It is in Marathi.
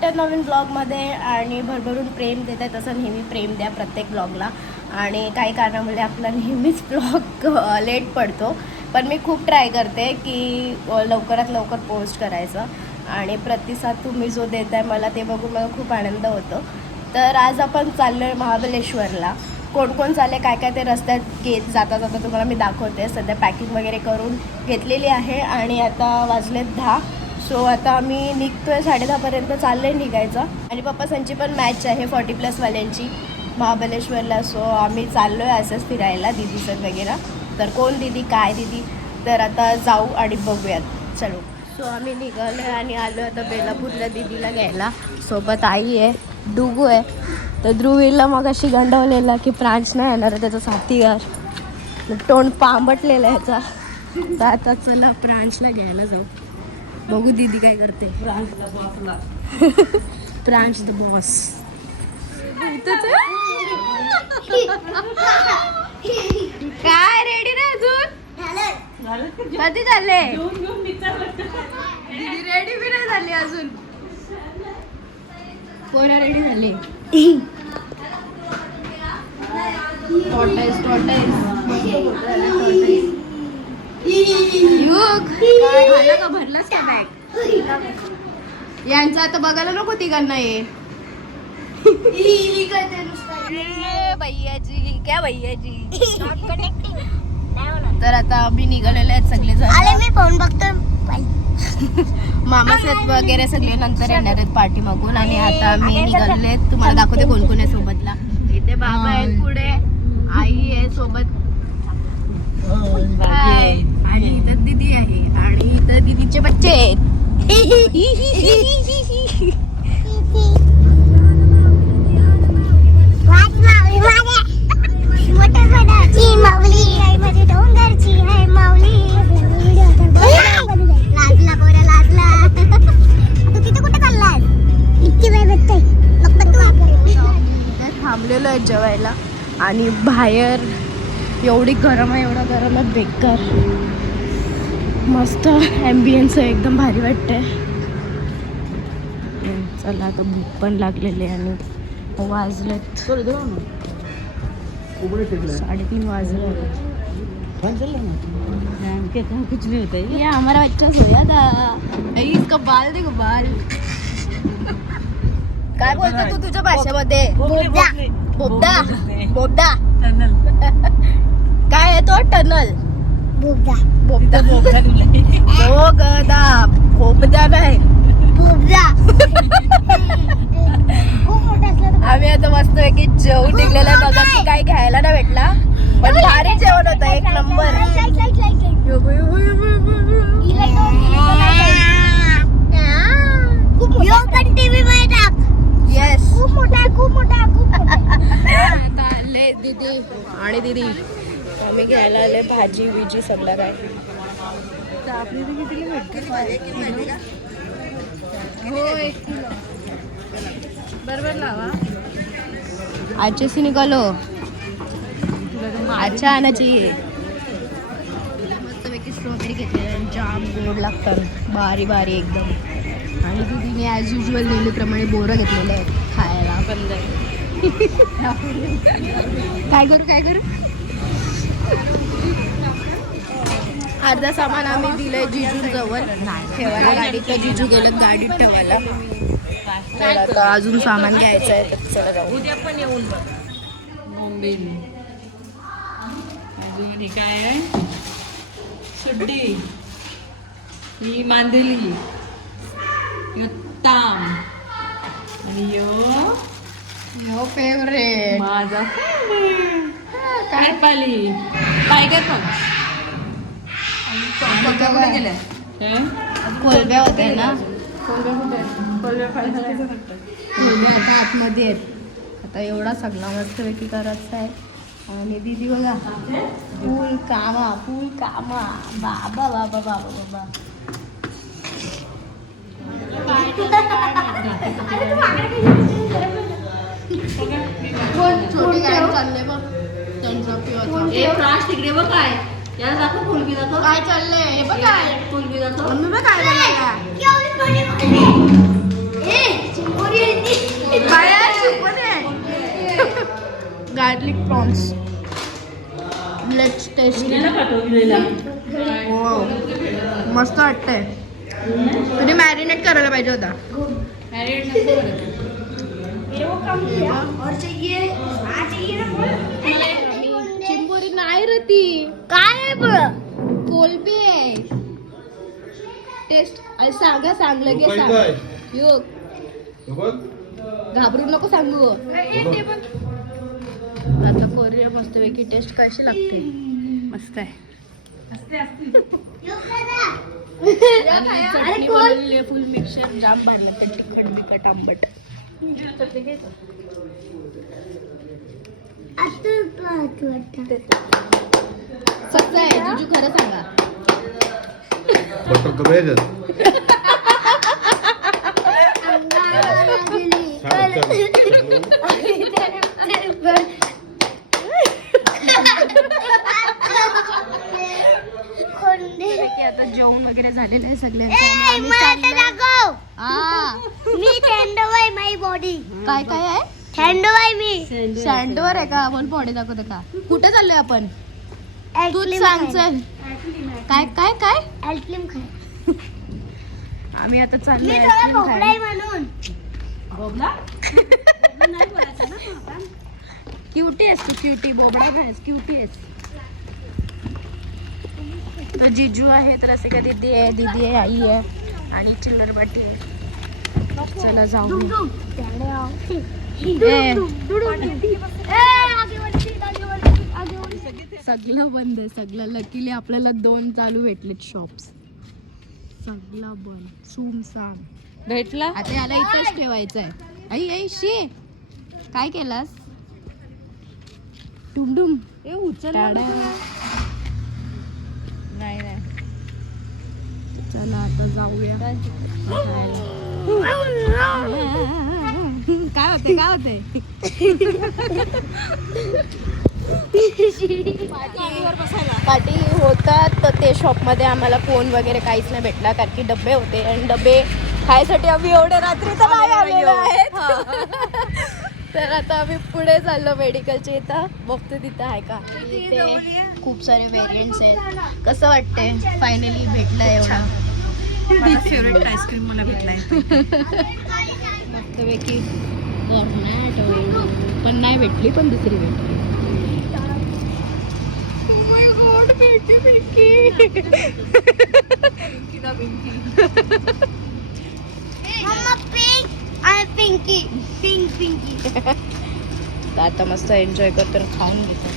भेटतात नवीन ब्लॉगमध्ये आणि भरभरून प्रेम देत आहे. तसं नेहमी प्रेम द्या प्रत्येक ब्लॉगला. आणि काही कारणामुळे आपला नेहमीच ब्लॉग लेट पडतो, पण मी खूप ट्राय करते की लवकरात लवकर पोस्ट करायचं. आणि प्रतिसाद तुम्ही जो देत आहे मला ते बघून मला खूप आनंद होतो. तर आज आपण चाललो आहे महाबळेश्वरला. कोण कोण चालले काय काय ते रस्त्यात जाता जाता तुम्हाला मी दाखवते. सध्या पॅकिंग वगैरे करून घेतलेली आहे आणि आता वाजलेत 10. सो आता आम्ही निघतो आहे 10:30पर्यंत चाललं आहे निघायचं. आणि पप्पासांची पण मॅच आहे 40+ वाल्यांची महाबळेश्वरला. सो आम्ही चाललो आहे असंच फिरायला दीदीसोबत वगैरे. तर कोण दीदी काय दीदी, तर आता जाऊ आणि बघूयात. चलो. सो आम्ही निघालो आहे आणि आलो आता बेलापूरला दीदीला घ्यायला. सोबत आई आहे, डुगू आहे. तर ध्रुवीला मग अशी गंडवलेला की प्रांश नाही येणार त्याचा साथीदार, तोंड पांबटलेलं आहे ह्याचा. तर आता चला प्रांशला घ्यायला जाऊ. बघू दीदी काय करते. प्रांश द बॉस. काय रेडी ना अजून? कधी झाले? दीदी रेडी बी नाही झाली अजून. कोणा रेडी झाले? झालं का? भरलाच का बॅग? यांचं आता बघायला नको तिघांना ये. भैयाजी क्या भैयाजी. तर आता आम्ही निघालेले आहेत सगळेजण. मी फोन बघतो. मामासाहेब वगैरे सगळे नंतर येणार आहेत पार्टी मागून. आणि आता आम्ही निघालेले. तुम्हाला दाखवते कोण कोण आहे सोबतला. इथे बाबा आहे, पुढे आई आहे सोबत, आणि इथं दीदी आहे आणि इथं दीदीचे बच्चे आहेत. थांबलेलो आहे जेवायला आणि बाहेर एवढी गरम आहे, एवढा गरम आहे बेकार. मस्त ॲम्बियन्स आहे, एकदम भारी वाटतंय. चला आता भूक पण लागलेली आहे आणि वाजलेत 3:30 वाजले. कुछ नहीं होता है ये हमारा बच्चा सोया था. इसका बाल देखो बाल. काय बोलतो तू तुझ्या भाषेमध्ये? बोबडा बोबडा काय आहे तो? टनल. बोबडा बोबडा बोगदा बोबडा नाही बोबडा. आम्ही आता मस्त पैकी जेवून निघलेला आहे. बघा की काही घ्यायला नाही भेटला, पण भारी जेवण होतं, एक नंबर. येस खूप मोठा खूप मोठा खूप मोठा. आले दीदी आणि दीदी आम्ही घ्यायला आले भाजी विजी सगळं काय. बरोबर लावा. आजचे से निघालो अच्छा आणायची. मस्तपैकी स्ट्रॉबेरी घेतलेलं जाम गोड लागतात, बारी बारी एकदम. आणि दीदीने ॲज युजल नेहमीप्रमाणे बोरं घेतलेले आहेत खायला. काय करू काय करू. अर्धा सामान आम्ही दिलंय जिजू जवळ ठेवायला गाडीत. तर जिजू गेलं गाडीत ठेवायला. आता अजून सामान घ्यायचं आहे तर चला जाऊ. उद्या पण येऊन बघ. अजून काय आहे? सुड्डी, ही मांदेली, ताम आणि यो फेवरेट माझा काय पाली टायगर पण कुठे गेल्या? कोलब्या होत्या ना, कोलब्या कोलब्या आता आतमध्ये आहेत. आता एवढा सगळा मस्तपैकी करायचा आहे. आणि दीदी बघा फुल कामा बाबा बाबा बाबा बाबा. छोटे काय चाललंय बघ त्यांचं. तिकडे बघ काय याला दाखव. फुलबी दाखव काय चाललंय. हे बघ काय फुलबी दाखव. मम्मी बघ काय गार्लिक प्रॉन्स. Let's taste. मस्त वाटतंय. तुम्ही मॅरिनेट करायला पाहिजे होता. चिंबोरी नाही रे ती. काय कोलबी आहे. टेस्ट सांगा सांगलं की सांग. यो घाबरू नको सांगू. आता कोरिया मस्तपैकी टेस्ट कशी लागते. मस्त आहे. चटणी बनवलेली फुल मिक्सर जाम भरलं ते तिखट बिकट आंबट. कसं आहे तुझी खरं सांगा. आता जेवण वगैरे झालेलं आहे सगळ्यांचं. काय काय आहे. सँडवर आहे का. बोल बॉडी दाखवते का. कुठे चाललोय आपण. तूच सांग चल. काय काय काय आम्ही आता चाललोय क्युटी आहेस तू. क्युटी बोबडा आहेस. क्युटी आहेस. तर जिजू आहे तर असे का दीदी आहे. दीदी आहे आई आहे आणि चिल्लर बाटी आहे. चला जाऊ. सगळं बंद आहे. सगळं लकीली आपल्याला 2 चालू भेटलेत शॉप्स. सगळं बंद सुमसाम भेटला. आता याला इथंच ठेवायचं आहे. आई आई शे काय केलास. डुमडुम नाही नाही. चला आता जाऊया. काय होते काय होते. पाठी होतात तर ते शॉपमध्ये आम्हाला फोन वगैरे काहीच नाही भेटला कारण की डबे होते आणि डबे खायसाठी आम्ही एवढे रात्री तर नाही आलेलो आहेत. तर आता आम्ही पुढे चाललो मेडिकलच्या इथं. बघतो तिथं आहे का. इथे खूप सारे व्हेरियंट्स आहेत. कसं वाटतंय फायनली भेटलं एवढा. फेवरेट आईस्क्रीम मला भेटलाय. मस्तपैकी कॉर्नॅट पण नाही भेटली पण दुसरी भेटली. आता मस्त एन्जॉय करतो खाऊन घेतो.